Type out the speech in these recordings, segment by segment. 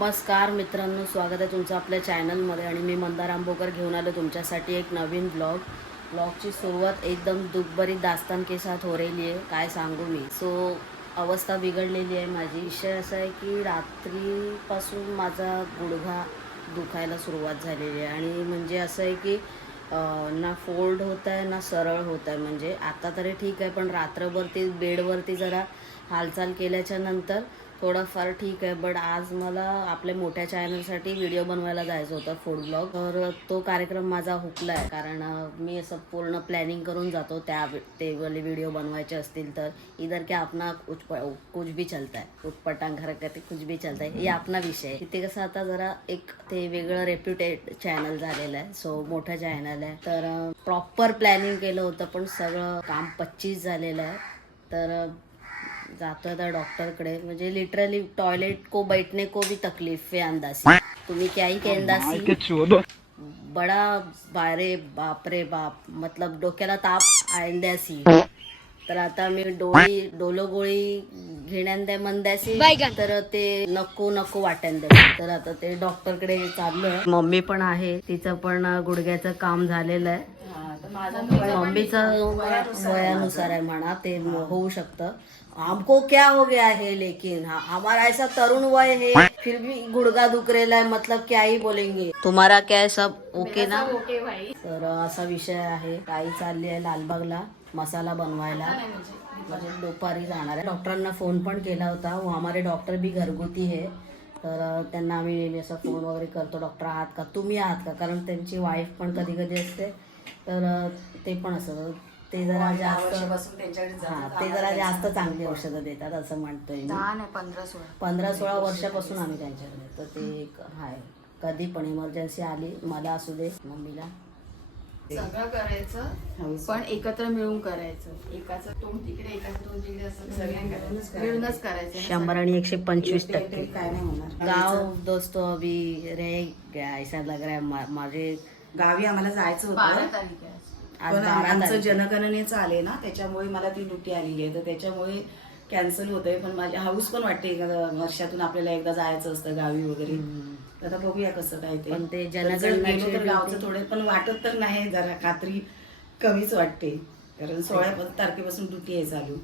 नमस्कार मित्रांनो, स्वागत आहे तुमचं आपल्या चॅनलमध्ये. आणि मी मंदार आंबोकर घेऊन आलो तुमच्यासाठी एक नवीन ब्लॉगची सुरुवात एकदम दुखभरी दास्तान के साथ हो रही आहे. काय सांगू मी. अवस्था बिघडलेली आहे माझी. विषय असा आहे की रात्रीपासून माझा गुडघा दुखायला सुरुवात झालेली आहे. आणि म्हणजे असं आहे की ना फोल्ड होत आहे ना सरळ होत आहे. म्हणजे आता तरी ठीक आहे, पण रात्रभर बेडवरती जरा हालचाल केल्याच्या नंतर थोडंफार ठीक आहे. बट आज मला आपल्या मोठ्या चॅनलसाठी व्हिडिओ बनवायला जायचं होतं, फूड ब्लॉग. तर तो कार्यक्रम माझा हुकला आहे. कारण मी असं पूर्ण प्लॅनिंग करून जातो ते वाले व्हिडिओ बनवायचे असतील तर. इधर क्या अपना कुछ भी चलता है, उठपटांग घर करते कुछ भी चलता है, हे आपला विषय आहे. तिथे कसं आता जरा एक ते वेगळं रेप्युटेड चॅनल झालेलं आहे. सो मोठं चॅनल आहे. तर प्रॉपर प्लॅनिंग केलं होतं, पण सगळं काम 25 झालेलं आहे. तर जातो आता डॉक्टरकडे. म्हणजे लिटरली टॉयलेट को बैठने को भी तकलीफ है अंदासी. तुम्ही क्या ही अंदासी बडा बारे बाप रे बाप, मतलब डोक्याला ताप आयंद्यासी. तर आता मी डोलो गोळी घेण्यात मंद्यासी, तर ते नको नको वाटंद्यासी. तर आता ते डॉक्टरकडे चाललोय. मम्मी पण आहे, तिचं पण गुडघ्याचं काम झालेलं आहे. मम्मीचं वयानुसार आहे म्हणा, ते होऊ शकतं. हमको क्या हो गया है, लेकिन हमारा ऐसा तरुण वय है फिर भी गुड़गा दुख रहा है, मतलब क्या ही बोलेंगे. तुम्हारा क्या है, सब ओके ना? ओके भाई. तर असा विषय आहे. काही चालली आहे लालबागला मसाला बनवायला. म्हणजे दुपारी जाणार आहे. डॉक्टरांना फोन पण केला होता. वो हमारे डॉक्टर भी घरगुती है. तर त्यांना आम्ही नेहमी असं फोन वगैरे करतो, डॉक्टर आहात का, तुम्ही आहात का, कारण त्यांची वाईफ पण कधी कधी असते. तर ते पण असं ते जरा जास्त चांगली औषधं देतात असं म्हणतोय मी. 15-16 वर्षापासून आम्ही त्यांच्याकडे. तर ते एक आहे, कधी पण इमर्जन्सी आली, मला असू दे मम्मीला, सगळं करायचं पण एकत्र मिळून करायचं. एकाचं तोंड तिकडे एकाचं तोंड तिकडे असं सगळ्यांना मिळूनच करायचं. 100 आणि 125% काय नाही होणार. गाव दोस्तों अभी रह गया ऐसा लग रहा है. माझे गावी आम्हाला जायचं होतं, 12 तारीख आहे आज पण 12 आमचं तारीख. जनगणनेचं आले ना, त्याच्यामुळे मला ती ड्युटी आलेली आहे, तर त्याच्यामुळे कॅन्सल होतंय. पण माझी हाऊस पण वाटते, वर्षातून आपल्याला एकदा जायचं असतं गावी वगैरे. तर आता बघूया कसं काय ते. पण ते जर गेलो तर गावचं थोडे, पण वाटत तर नाही, जरा खात्री कमीच वाटते. कारण 16 तारखेपासून ड्युटी आहे चालू,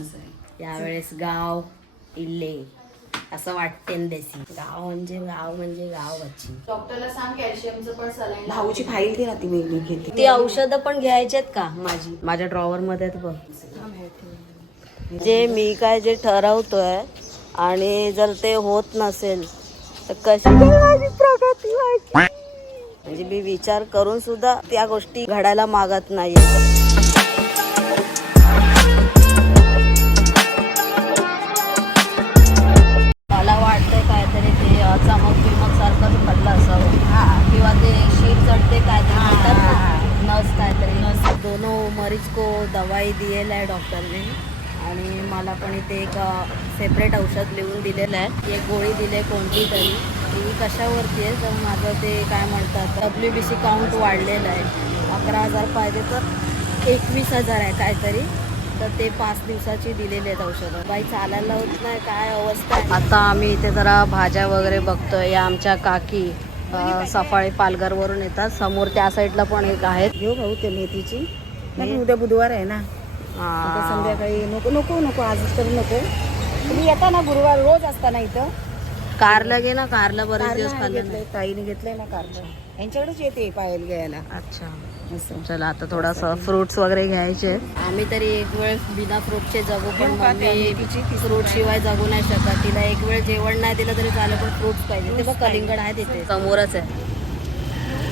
असं आहे. यावेळेस गाव इल्ले असं वाटते देसी. गाव म्हणजे गावाची. डॉक्टरला सांग कॅल्शियमचं पण सलाईन. भाऊची फाईल दे ना, ती वेगळी घेते. ती औषधं पण घ्यायची आहेत का माझ्या ड्रॉवर मध्ये आहेत बघ. जे मी जे ठरवतोय आणि जर ते होत नसेल तर कशी माझी प्रगती व्हायची. म्हणजे मी विचार करून सुद्धा त्या गोष्टी घडायला मागत नाहीये. मला वाटतंय काहीतरी ते चमक बिमक सारखं पडलं असावं, किंवा ते शीट चढते काहीतरी म्हणतात ना, नस काहीतरी. दोनों मरीज को दवाई दिलेला आहे डॉक्टरने. आणि मला पण इथे एक सेपरेट औषध लिहून दिलेलं आहे. एक गोळी दिली कोणती तरी. ती कशावरती आहे तर माझं ते काय म्हणतात WBC काउंट वाढलेलं आहे. 11,000 पाहिजे तर 21,000 आहे काहीतरी. तर ते 5 दिवसाची दिलेली आहेत औषधं. बाई चालायला होत नाही, काय अवस्था आहे. आता आम्ही इथे जरा भाज्या वगैरे बघतोय. या आमच्या काकी सफाळे पालघरवरून येतात. समोर त्या साईडला पण एक आहेत. घेऊ भाऊ ते मेथीची. उद्या बुधवार आहे ना, संध्याकाळी नको आजच तरी नको. तुम्ही येता ना गुरुवार, रोज असता ना इथं. कारला घे ना, कारला बरेच दिवस खाल्लं नाही. ताईने घेतलंय ना कारलं, यांच्याकडेच येते पायल घ्यायला. अच्छा, असं. चला आता थोडासा फ्रुट्स वगैरे घ्यायचे. आम्ही तरी एक वेळ बिना फ्रूटचे जगू, पण मम्मी फ्रूट शिवाय जगू नाही शकत. तिला एक वेळ जेवण नाही दिलं तरी चालेल, पण फ्रूट्स पाहिजे. ते बघ कलिंगड आहे तिथे समोरच आहे.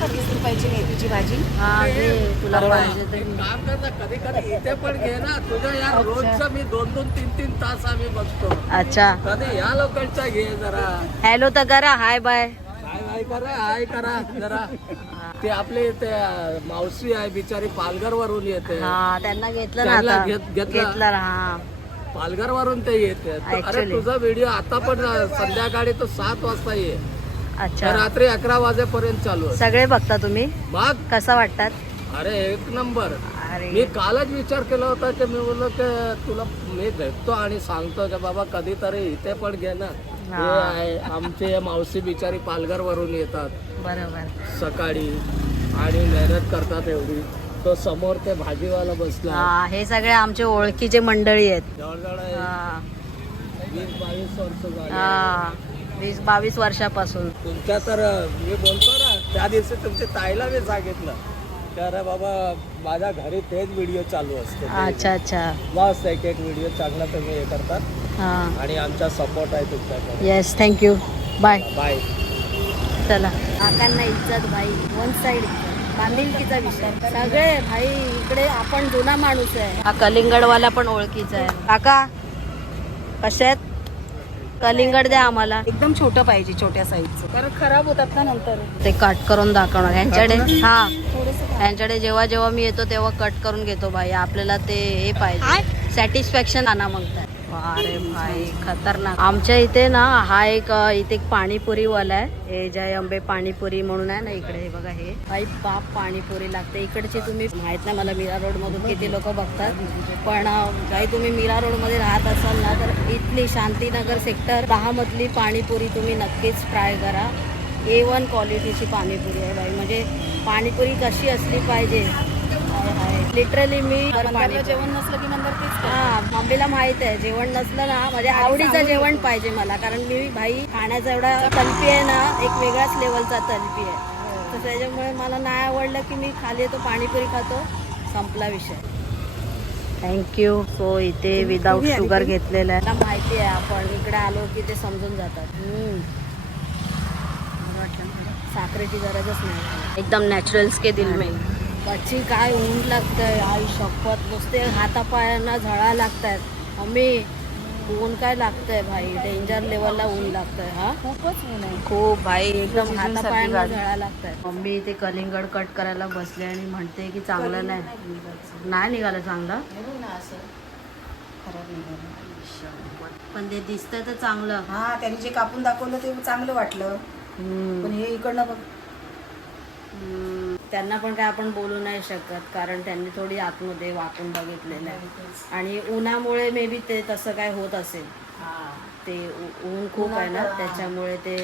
30 रुपयाची मेथीची भाजी. हा घे, तुला पाहिजे तर. कधी कधी इथे पण घे ना तुझं. यार रोजचं मी 2-2, 3-3 तास आम्ही बघतो. अच्छा, कधी या लोकांचा घे जरा. हॅलो तर करा, हाय बाय. हाय करा जरा. ते आपले ते मावशी आहे बिचारी, पालघर वरून येते. हा, त्यांना घेतलं ना त्यांना आता. घेतलं. हा, पालघर वरून ते येते. अरे Actually. तुझा व्हिडिओ आता पण संध्याकाळी तो 7 वाजता ये. अच्छा. रात्री 11 वाजेपर्यंत चालू आहे. सगळे बघता तुम्ही? मग कसा वाटतात? अरे एक नंबर. अरे मी कालच विचार केला होता की मी बोललो की तुला मी भेटतो आणि सांगतो की बाबा कधीतरी इथे पण घे ना. हे आहे आमचे मावशी बिचारी पालघरवरून येतात बरोबर. सकाळी आणि मेहनत करतात एवढी. तो समोर ते भाजीवाला बसला. हा, हे सगळे आमचे ओळखीचे मंडळी आहेत. जवळजवळ हा, 20-22 वर्ष झाली. हा, 20-22 वर्षापासून. तुमच्या तर मी बोलतो ना त्या दिवशी तुमच्या ताईला मी सांगितलं की अरे बाबा माझ्या घरी तेच व्हिडिओ चालू असते. अच्छा अच्छा. मस्त एक व्हिडिओ चांगला तुम्ही हे करतात हा, आणि आमचा सपोर्ट आहे तुमच्याकडे. Yes, thank you, bye. बाय. चला, काकांना इज्जत भाई, वन साइड बांधिलकीचा विषय. सगळे भाई इकडे आपण जुना माणूस आहे. हा कलिंगडवाला पण ओळखीचा आहे. काका कसे आहेत? कलिंगड द्या आम्हाला. एकदम छोटं पाहिजे, छोट्या साईजचं, कारण खराब होतात ना नंतर. ते कट करून दाखवणार यांच्याकडे. हा, थोडंसं यांच्याकडे जेव्हा जेव्हा मी येतो तेव्हा कट करून घेतो भाई. आपल्याला ते हे पाहिजे, सॅटिस्फॅक्शन आणा म्हणतात. अरे भाई खतरनाक. आमच्या इथे ना हा एक इथे एक पाणीपुरीवाला आहे. हे जय अंबे पाणीपुरी म्हणून आहे ना इकडे. हे बघा, हे भाई बाप पाणीपुरी लागते इकडची. तुम्ही माहित नाही मला मीरा रोड मधून किती लोक बघतात, पण भाई तुम्ही मीरा रोड मध्ये राहत असाल ना तर इथली शांतीनगर सेक्टर 10 मधली पाणीपुरी तुम्ही नक्कीच ट्राय करा. A1 क्वालिटीची पाणीपुरी आहे भाई. म्हणजे पाणीपुरी कशी असली पाहिजे. लिटरली मी जेवण नसलं की नंतर तेच. हा, मम्मीला माहित आहे जेवण नसलं ना म्हणजे आवडीचं जेवण पाहिजे मला. कारण मी भाई खाण्याचा एवढा तलपी आहे ना, एक वेगळ्याच लेवलचा तलपी आहे. तर त्याच्यामुळे मला नाही आवडलं की मी खाली येतो पाणीपुरी खातो, संपला विषय. थँक्यू. सो इथे विदाऊट शुगर घेतलेलं आहे. मला माहिती आहे आपण इकडे आलो की ते समजून जातात. साखरेची गरजच नाही, एकदम नॅचरल के दिल में. बच्ची काय ऊन लागतंय आई शपथ. नुसते हातापायांना झळा लागतायत. मम्मी ऊन काय लागतंय भाई, डेंजर लेवलला ऊन लागतंय. हा, खूपच ऊन आहे. खूप भाई, एकदम हातापायांना झळा लागतायत. मम्मी इथे कलिंगड कट करायला बसले आणि म्हणते की चांगलं नाही निघालं चांगलं. असं खराब निघालं. पण ते दिसतंय तर चांगलं. हा, त्यांनी जे कापून दाखवलं ते चांगलं वाटलं, पण हे इकडनं बघ. त्यांना पण काय आपण बोलू नाही शकत, कारण त्यांनी थोडी आतमध्ये वाकून बघितलेलं आहे. आणि उन्हामुळे मे बी ते तसं काय होत असेल. ते ऊन खूप आहे ना त्याच्यामुळे ते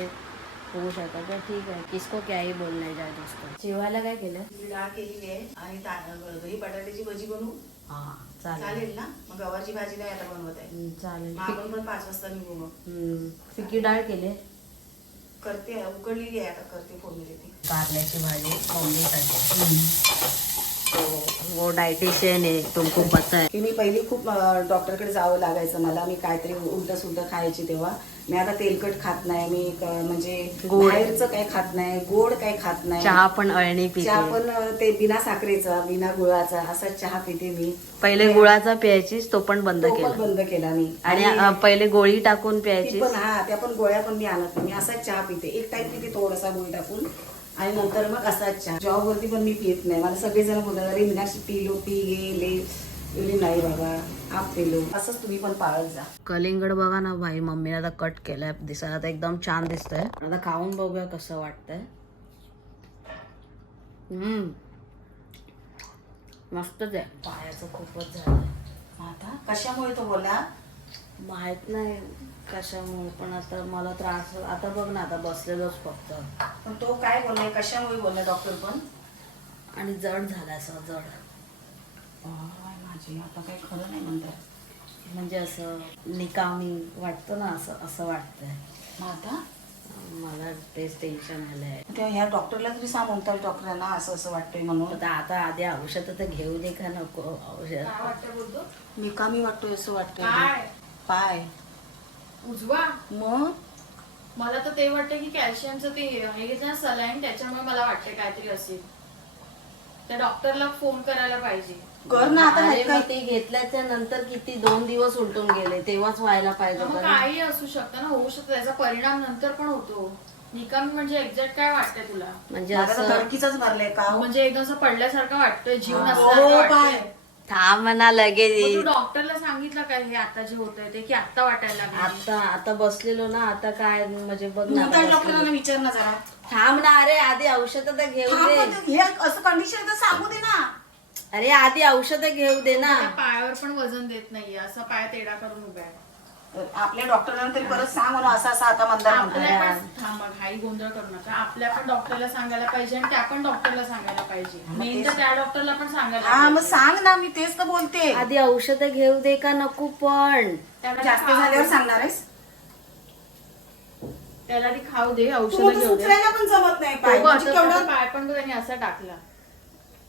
होऊ शकतं. तर ठीक आहे, किसको क्याही बोलणे जाय दोस्त. जेवायला काय केलं? डाळ केलेली आहे आणि गळगळी बटाट्याची भजी बनवू. हा, चालेल चालेल ना? मग गव्हाची भाजी नाही आता बनवत आहे. चालेल. मग आपण पण 5 वाजता निघू. मग फिकी डाळ केली, करते, उकडलेली आहे आता, करते फोडणी देते. कारल्याची भाजी मम्मीसाठी. वो डायटिशियन आहे, तुमको पता है. की मी पहिली खूप डॉक्टरकडे जावं लागायचं मला. मी काहीतरी उलट सुलट खायची तेव्हा. मी आता तेलकट खात नाही. मी म्हणजे बाहेरचं काही खात नाही, गोड काही खात नाही. चहा पण अळणी पिते. चहा पण ते बिना साखरेचा, बिना गुळाचा असा चहा पिते मी. पहिले गुळाचा प्यायचीच, तो पण बंद तो केला. पण बंद केला मी. आणि पहिले गोळी टाकून ती प्यायची. पण, हा, त्या पण गोळ्या पण मी आणत नाही. मी असाच चहा पिते. एक टाइम पिते थोडासा गुळ टाकून आणि नंतर मग असाच चहा. जॉब वरती पण मी पित नाही. मला सगळेजण बोलतात अरे मीनाक्षी पिलो, पी गेले. नाही बाबा, आप पेलो. असंच तुम्ही पण पाळत जा. कलिंगड बघा ना भाई, मम्मीने आता कट केलाय, दिसायला तर एकदम छान दिसतंय. आता खाऊन बघूया कसं वाटतंय. मस्तच आहे. पायाचं खूपच झालंय आता कशामुळे तो बोला माहित नाही कशामुळे, पण आता मला त्रास. आता बघ ना, आता बसलेलोच फक्त. पण तो काय बोललाय, कशामुळे बोलला डॉक्टर पण? आणि जड झालं असं, जड. माझी आता काही खरं नाही म्हणतात. म्हणजे असं निकामी वाटतं ना, असं वाटतंय. मग आता मला तेच टेन्शन आलंय. तेव्हा ह्या डॉक्टरला तरी सांग, म्हणतात डॉक्टरांना असं असं वाटतंय म्हणून. आता आधी औषध तर घेऊ दे का नको औषध. निकामी वाटतोय असं वाटतंय. काय पाय उजवा. मग मला तर ते वाटतं की कॅल्शियमचं ते हे घेतलं ना सलाईन, त्याच्यामुळे मला वाटतं काहीतरी असेल. त्या डॉक्टरला फोन करायला पाहिजे. कर ना आता. अरे मग ते घेतल्याच्या नंतर किती 2 दिवस उलटून गेले, तेव्हाच व्हायला पाहिजे मग होतं. काही असू शकतं ना, होऊ शकतं त्याचा परिणाम नंतर पण होतो. निकामी म्हणजे एक्झॅक्ट काय वाटतंय तुला? म्हणजे माझा तर असं धडकीचाच भरलाय का हो? म्हणजे एकदम असं पडल्यासारखं वाटतंय, जीव हो, नसल्यासारखं पाय. वाटतंय. थांब ना मग तू लगेच. डॉक्टरला सांगितलं काय हे आता जे होतंय ते, की आता वाटायला लागलं? आता बसलेलो ना, आता काय म्हणजे बघ ना, आता नंतर बसलेलो. डॉक्टरांना विचार ना जरा. थांब ना, अरे आधी औषध तर घेऊ थांब दे. ना, हे असं कंडिशन तर सांगू दे ना. अरे आधी औषधं घेऊ दे ना. त्या पायावर पण वजन देत नाहीये, असं पाय तेडा करून उभा आहे. आपल्या डॉक्टरांना तरी परत सांग म्हणून असं असं आता मंदार आपल्या म्हणतोय. पण थांबा, घाई गोंधळ करू नका. आपल्या पण डॉक्टरला सांगायला पाहिजे आणि त्या पण डॉक्टरला सांगायला पाहिजे. मेन तर त्या डॉक्टरला पण सांगायला हा मग पाहिजे. सांग ना, मी तेच तर बोलते. आधी औषधं घेऊ दे का नको पण. त्याला जास्त खाऊ झाल्यावर दे. सांगणार आहेस? त्याला ती खाऊ दे, तू औषधं घेऊ दे. सुचरायला पण जमत नाही तो पाय. बघ, म्हणजे आता केवढं पाय पण त्याने असा टाकला.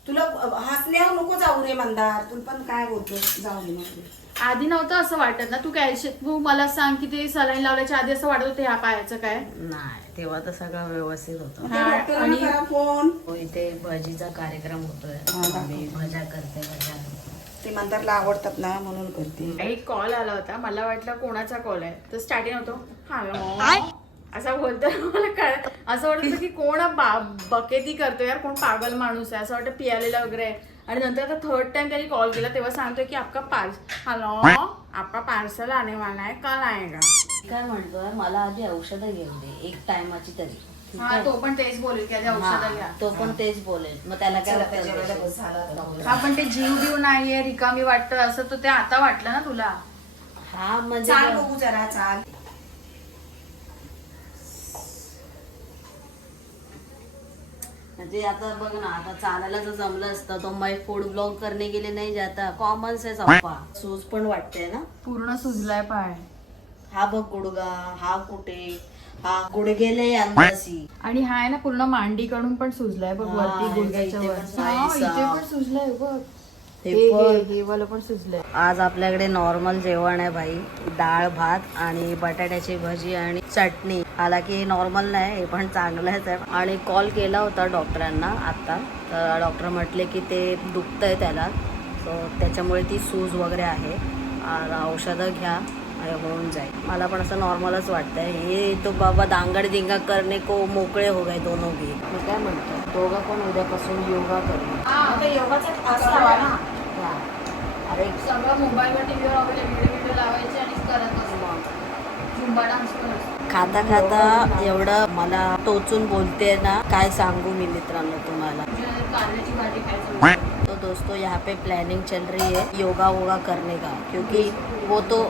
तुला हसण्यावर नको जाऊ रे मंदार. तू पण काय बोलतो, जाऊ दे मग. आधी नव्हतं असं वाटत ना. तू मला सांग की ते सलाईन लावल्याच्या आधी असं वाटत होतं ह्या पायाचं काय. नाही तेव्हा तर सगळं व्यवस्थित होतं. त्या डॉक्टरांना आणि- करा फोन. हो, इथे भजीचा कार्यक्रम होतोय. मी भजा करते भजा. ते मंदारला आवडतात ना म्हणून करते. एक कॉल आला होता, मला वाटलं कोणाचा कॉल आहे, तर स्टार्टिंग होतो हॅलो असं बोलतो. मला काय असं वाटतं की कोण बकेती करतो यार, कोण पागल माणूस आहे, असं वाटतं पियालेला वगैरे आहे. आणि नंतर आता थर्ड टाइम त्यांनी कॉल केला तेव्हा सांगतोय की आपका हॅलो आपका पार्सल आने वाला है, कल आएगा. काय म्हणतोय, मला आधी औषधं घेऊ दे एक टायमाची तरी. ठीक हा आहे? तो पण तेच बोलेल की आधी औषधं घ्या. हा, तो पण तेच बोलेल. मग त्याला काय चला, उत्तर त्याच्या वेळेला देशील? बस झाला. हा पण ते जीव देऊ नाहीये, रिकामी वाटतं असं, तर ते आता वाटलं ना तुला. हा म्हणजे चाल बघ, बघू जरा, चाल. म्हणजे आता बघ ना, आता चालायला जर जमलं असतं तो मैं फूड ब्लॉग करने के लिए नहीं जाता. कॉमन सेन्स अप्पा. सूज पण वाटते ना. पूर्ण सुजलाय पाय. हा बघ गुडगा, हा कुठे, हा गुडघेले अंदासी. आणि हा आहे ना पूर्ण मांडीकडून पण सुजलाय बघ, हा, वरती गुडघ्याच्या इथे वर. पण हा, साईसा. इथे पण सुजलाय बघ. हे हे पण. हे वाला पण सुजलंय. आज आपल्याकडे नॉर्मल जेवण आहे भाई. डाळ भात आणि बटाट्याची भजी आणि चटणी. हालाकी हे नॉर्मल नाही, हे पण चांगलंच आहे. आणि कॉल केला होता डॉक्टरांना आत्ता, तर डॉक्टर म्हटले की ते दुखतंय त्याला, सो त्याच्यामुळे ती सूज वगैरे आहे. औषधं घ्या, हे होऊन जाईल. मला पण असं नॉर्मलच वाटतंय. हे तो बाबा दांगड दिंगा करणे को मोकळे हो गए दोनों भी. मी काय म्हणतो, दोघं पण उद्यापासून योगा करू. आता योगाचा तास लावा ना. हा. अरे सगळं मोबाईलवर टीव्हीवर वगैरे व्हिडिओ लावायचे आणि करत बसलो. झुंबा डान्स पण असतो. खाता खाता एवढं मला टोचून बोलते ना, काय सांगू मी मित्रांनो तुम्हाला. म्हणजे कारल्याची भाजी खायचं. तो दोस्तों यहाँ पे प्लानिंग चल रही है योगा वोगा करने का, क्योंकि वो तो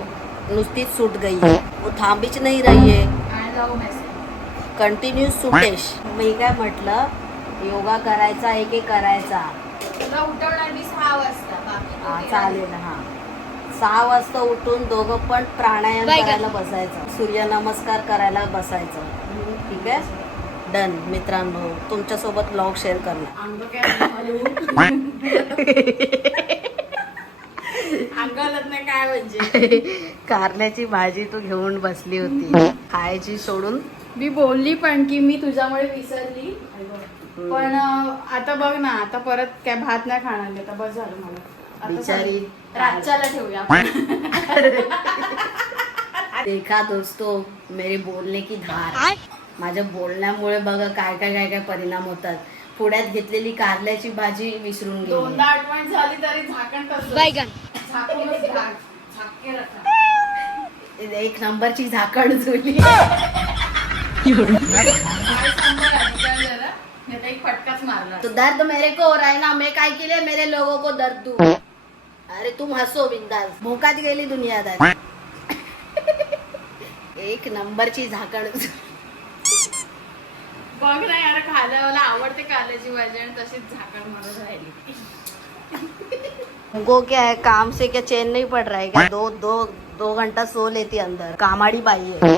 नुसतीच सूट गई है, वो थांबीच नहीं रही है, आणि जाऊ मेसेज. कंटिन्यू सुटेश. मी काय म्हटलं, योगा करायचा एक एक करायचा. तुला उठवणार मी 6 वाजता. बाकी हा तू चालेल. हा 6 वाजता उठून दोघं पण प्राणायाम करायला बसायचं, सूर्यनमस्कार करायला बसायचं. ठीक आहे, डन. मित्रांनो तुमच्यासोबत ब्लॉग शेअर करणार. अंग काय अंगालत नाही काय म्हणजे. कारल्याची भाजी तू घेऊन बसली होती, खायची सोडून. मी बोलली पण की मी तुझ्यामुळे विसरली, पण आता बघ ना, आता परत काय भात नाही खाणार मी. आता बस झालं मला. आता बिचारी. रातच्याला ठेवूया आपण. देखा दोस्तों, मेरे बोलने की धार. माझ्या बोलण्यामुळे बघा काय काय काय काय परिणाम होतात. पुण्यात घेतलेली कारल्याची भाजी विसरून दोनदा गेली. आठवण झाली तरी झाकण कसं झाकूनच झाके रखा. एक नंबरची झाकण झुली. एक फटकाच मारला. तो दर्द मेरे को हो रहा है ना, मैं काय के लिए मेरे लोगों को दर्द दूं. अरे तुम हसो बिंदास. भोकात गेली दुनियादारी. एक नंबरची झाकण. बघ ना यार, खायला मला आवडते कारल्याची भाजी आणि तशीच झाकण मारत राहिली. उनको क्या है, काम से क्या चैन नहीं पड़ रहा है क्या? दो घंटा सो लेती अंदर. कामाडी बाई है.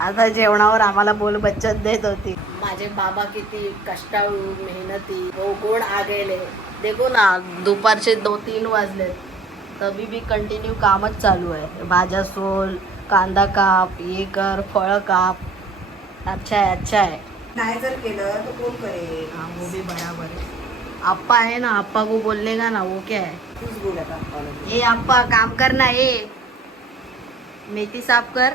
आता जेवणावर आम्हाला बोल बच्चत देत होती. माझे बाबा किती कष्टाळू मेहनती, वो गुण आ गेले. देखो ना, दुपारचे 2-3 वाजले तभी भी कंटिन्यू कामच चालू आहे. भाज्या सोल, कांदा काप, ये कर, फळ काप. अच्छा है, अच्छा है. नाही जर केलं तर कोण करेल? हाँ वो भी बराबर है. अप्पा है ना, अप्पा को बोलने का ना, वो क्या है, तूच बोल आता आपल्याला. ये अप्पा काम करना, ये मेथी साफ कर.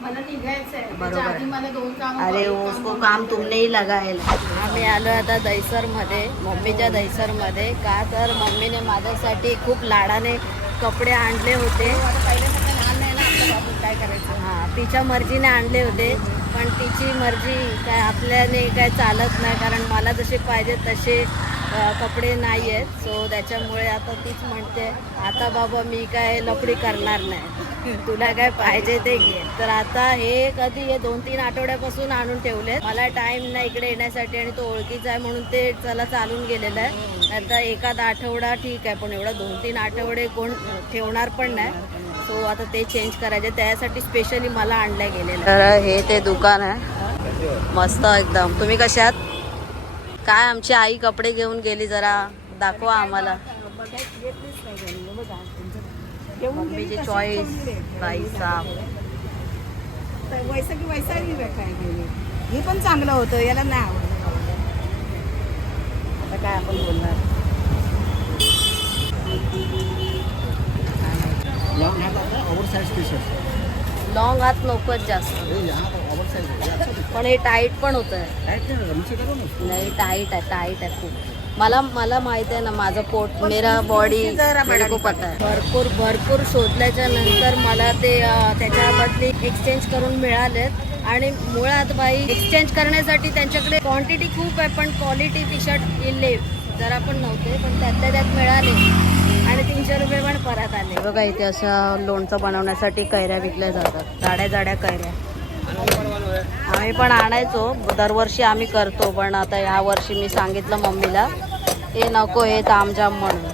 मला निघायचंय. बरोबर. त्याच्या आधी मला 2 काम. अरे उसको काम तुमने ही लगायला. आम्ही आलो आता दहीसरमध्ये, मम्मीच्या दहीसरमध्ये. का तर मम्मीने माझ्यासाठी खूप लाडाने कपडे आणले होते. आता पहिल्यासारखं लहान नाही ना आपलं बाबू, काय करायचं? हां, तिच्या मर्जीने आणले होते. पण तिची मर्जी काय आपल्याने काय चालत नाही, कारण मला जसे पाहिजे तसे कपडे नाही आहेत. सो त्याच्यामुळे आता तीच म्हणते आता बाबा मी काय लफडी करणार नाही, तुला काय पाहिजे ते घे. तर आता हे कधी हे 2-3 आठवड्यापासून आणून ठेवले. मला टाइम नाही इकडे येण्यासाठी आणि तो ओळखीचा आहे म्हणून ते चला चालून गेलेलं आहे. आता एखादा आठवडा ठीक आहे, पण एवढा 2-3 आठवडे कोण ठेवणार पण नाही. सो आता ते चेंज करायचे, त्यासाठी स्पेशली मला आणलं गेलेलं. तर हे ते दुकान आहे मस्त एकदम. तुम्ही कशात? काय आमची आई कपडे घेऊन गेली, जरा दाखवा आम्हाला. मम्मीची चॉईस बाई साहेब. वैसा की वैसा नाही भेटाय हे पण चांगलं होतं, याला नाही आवडलं. आता काय आपण बोलणार. लॉन्ग हात आता over size T shirt. Long हात नकोच जास्त, ओव्हर साईज पण हे टाईट पण होत आहे. नाही टाईट आहे खूप. मला माहित आहे ना माझं पोट, मेरा बॉडी मेरे को पता आहे. भरपूर शोधल्याच्या नंतर मला ते त्याच्या बदली एक्सचेंज करून मिळालेत. आणि मुळात बाई एक्सचेंज करण्यासाठी त्यांच्याकडे क्वांटिटी खूप आहे, पण क्वालिटी टी शर्ट इल्ले जरा पण नव्हते, पण त्यातल्या त्यात मिळाले आणि 300 रुपये पण परत आले. बघा इथे असं लोणचं बनवण्यासाठी कैऱ्या विकल्या जातात, जाड्या कैऱ्या. आम्ही पण आणायचो, दरवर्षी आम्ही करतो, पण आता या वर्षी मी सांगितलं मम्मीला हे नको, हे तामजाम म्हणून.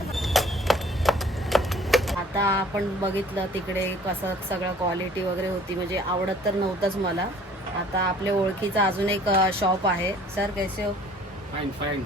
आता आपण बघितलं तिकडे कसं सगळं क्वालिटी वगैरे होती, म्हणजे आवडत तर नव्हतंच मला. आता आपल्या ओळखीचा अजून एक शॉप आहे. सर कैसे हो? फाईन.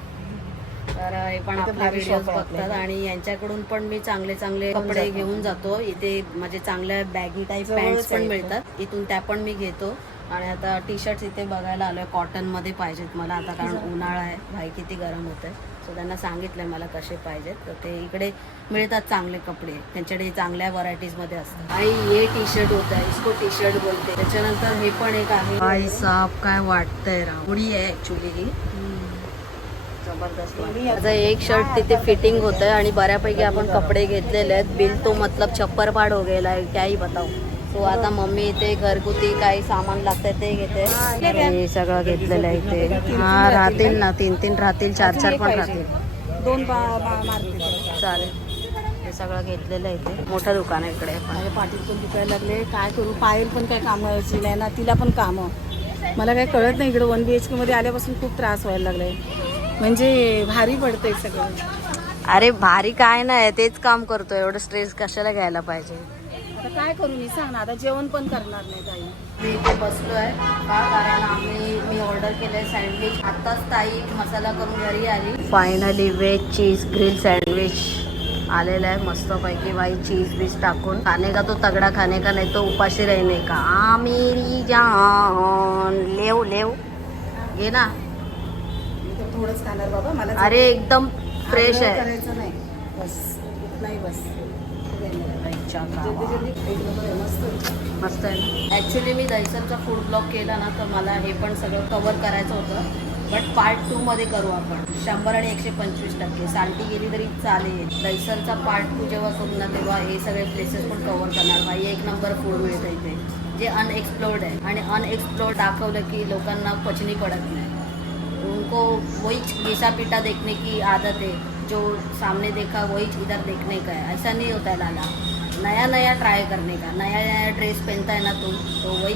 तर हे पण आपले व्हिडिओज बघतात आणि यांच्याकडून पण मी चांगले कपडे घेऊन जातो. इथे म्हणजे चांगल्या बॅगी टाईप पॅन्ट्स पण मिळतात, इथून त्या पण मी घेतो. आणि आता टी शर्ट्स इथे बघायला आलोय, कॉटनमध्ये पाहिजेत मला आता, कारण उन्हाळा आहे, भाई किती गरम होत आहे. सो त्यांना सांगितलंय मला कसे पाहिजेत, तर ते इकडे मिळतात चांगले कपडे, त्यांच्याकडे चांगल्या व्हरायटीजमध्ये असतात. आणि हे टी शर्ट होतं, इसको टी शर्ट बोलते. त्याच्यानंतर हे पण एक आहे. भाई साहब काय वाटतंय, रावडी आहे ऍक्च्युली ही, जबरदस्त. माझं एक शर्ट तिथे फिटिंग होतंय आणि बऱ्यापैकी आपण कपडे घेतलेले आहेत. बिल तो मतलब छप्पर पाड हो गेला है, क्या ही बताऊ. तो आता मम्मी इथे घरगुती काही सामान लागतंय ते घेते. हे सगळं घेतलेलं आहे इथे. हा राहतील ना, 3 राहतील, 4 पण राहतील. 2 मारते चालेल. हे सगळं घेतलेलं आहे इथे. मोठं दुकान आहे इकडे. माझ्या पाठीत पण दुखायला लागले, काय करू. पायल पण काय कामाची नाही ना, तिला पण कामं. मला काय कळत नाही, इकडे 1 BHK मध्ये आल्यापासून खूप त्रास व्हायला लागलाय, म्हणजे भारी पडतंय सगळं. अरे भारी काय नाही, तेच काम करतो, एवढं स्ट्रेस कशाला घ्यायला पाहिजे. आता काय करू मी, सांग ना. आता जेवण पण करणार नाही ताई. मी इथे बसलोय का, कारण मी ऑर्डर केलंय सँडविच. आत्ताच ताई मसाला करून घरी आली. Finally veg cheese grill sandwich आलेला आहे मस्तपैकी. बाई चीज बीज टाकून खाने का तो तगड़ा, खाने का नहीं तो उपाशी रहने का. मेरी जान लेव घे ना. मी तर थोडंच खाणार बाबा, मला अरे एकदम फ्रेश आहे. करायचं नाही, बस नाही, बस मस्त आहे ना. ॲक्च्युली मी दहीसरचा फूड ब्लॉग केला ना, तर मला हे पण सगळं कवर करायचं होतं, बट पार्ट 2 मध्ये करू आपण. 100 आणि 125% साल्टी गेली तरी चालेल. दहीसरचा पार्ट 2 जेव्हा करू ना, तेव्हा हे सगळे प्लेसेस पण कवर करणार. भाई 1 नंबर फूड मिळतं इथे, जे अनएक्सप्लोर्ड आहे. आणि अनएक्सप्लोर्ड दाखवलं की लोकांना पचनी पडत नाही. उनको वही घिसा पीटा देखने की आदत है, जो सामने देखा वही इधर देखने का है. ऐसा नहीं होता है लाला, नया ट्राई करने का. नया ड्रेस पहनता है ना तुम, तो वही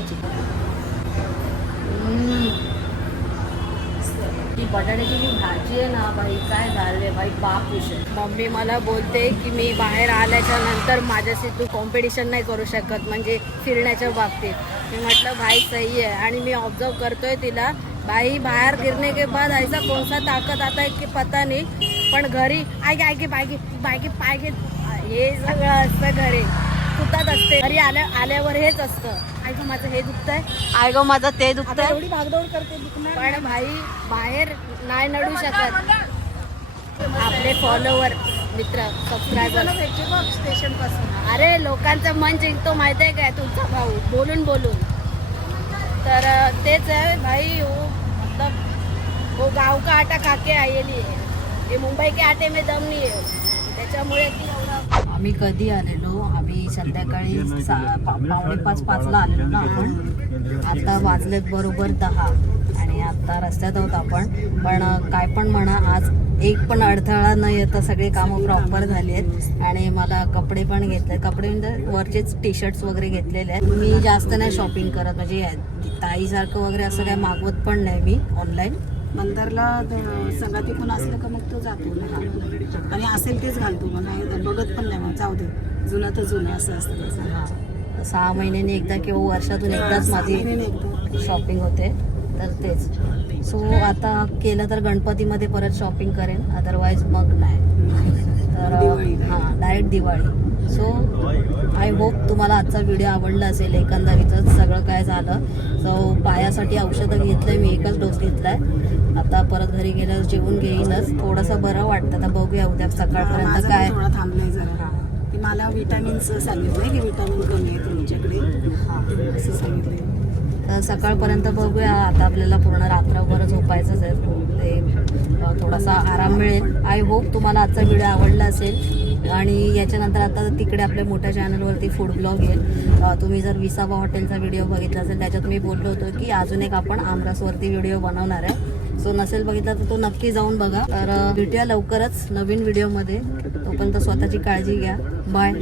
ती बटाट्याची जी भाजी आहे ना बाई, काय झाले बाई, बाप विषय. मम्मी मला बोलते की मी बाहेर आल्याच्या नंतर माझ्याशी तू कॉम्पिटिशन नाही करू शकत, म्हणजे फिरण्याच्या बाबतीत. मी म्हटलं भाई सही आहे. आणि मी ऑब्झर्व करतोय तिला, भाई बाहर गिरने के बाद ऐसा कौन सा ताकत आता है की पता नहीं, पण घरी आगे पायगे हे सगळं असतं. घरी सुतात असते, घरी आल्यावर हेच असतं. आई गं माझं हे दुखतंय, आई गं माझं ते दुखतंय. एवढी भागदौड करते, दुखणार पण भाई बाहेर नाही नडू शकत. आपले फॉलोवर, मित्र, सबस्क्रायबर स्टेशन पासून. अरे लोकांचं मन जिंकतो माहिती आहे काय तुमचा भाऊ, बोलून. तर तेच आहे भाई, वो गाव का आटा खा के आएली है, ये मुंबई के आटे में दम नहीं है. त्याच्यामुळे ती एवढं आम्ही कधी आलेलो, आम्ही संध्याकाळी 5:45-5ला आलेलो ना आपण. आता वाजलेत बरोबर 10 आणि आता रस्त्यात आहोत आपण. पण काय पण म्हणा, आज एक पण अडथळा न येता सगळे कामं प्रॉपर झाली आहेत. आणि मला कपडे पण घेतले, कपडे म्हणजे वरचेच टी शर्ट्स वगैरे घेतलेले आहेत. मी जास्त नाही शॉपिंग करत, म्हणजे ताईसारखं वगैरे असं काय मागवत पण नाही मी ऑनलाईन. मंदारला संगाती पण असलं का मग तो जातो ना घालून. आणि असेल तेच घालतो, मग नाही बघत पण नाही, मग जाऊ दे जुनं तर जुनं असं असतं तसं. हां, 6 महिन्यांनी एकदा किंवा वर्षातून एकदाच माझी एकदा शॉपिंग होते, तर तेच. सो आता केलं तर गणपतीमध्ये परत शॉपिंग करेन, अदरवाईज मग नाही. तर हां, direct Diwali. So I hope तुम्हाला आजचा व्हिडिओ आवडला असेल. एकंदरीतच सगळं काय झालं. सो पायासाठी औषधं घेतलंय मी, एकच डोस घेतलाय. आता परत घरी गेल्यावर जेवून घेईनच. थोडंसं बरं वाटतं, आता बघूया उद्या सकाळपर्यंत माझं काय. पण थोडा थांबलाय जरा. हां ते मला विटॅमिन्स सांगितलंय की विटॅमिन कमी आहे तुमच्याकडे, हां, असं सांगितलंय. तर सकाळपर्यंत बघूया. आता आपल्याला पूर्ण रात्रभर झोपायचंच आहे, ते थोडासा आराम मिळेल. आय होप तुम्हाला आजचा व्हिडिओ आवडला असेल. आणि याच्यानंतर आता तिकडे आपल्या मोठ्या चॅनलवरती फूड ब्लॉग येईल. तुम्ही जर विसावा हॉटेलचा व्हिडिओ बघितला असेल, त्याच्यात मी बोललो होतो की अजून एक आपण आमरसवरती व्हिडिओ बनवणार आहे. सो नसेल बघितला तर तो नक्की जाऊन बघा. तर भेटूया लवकरच नवीन व्हिडिओमध्ये. तोपर्यंत स्वतःची काळजी घ्या. बाय.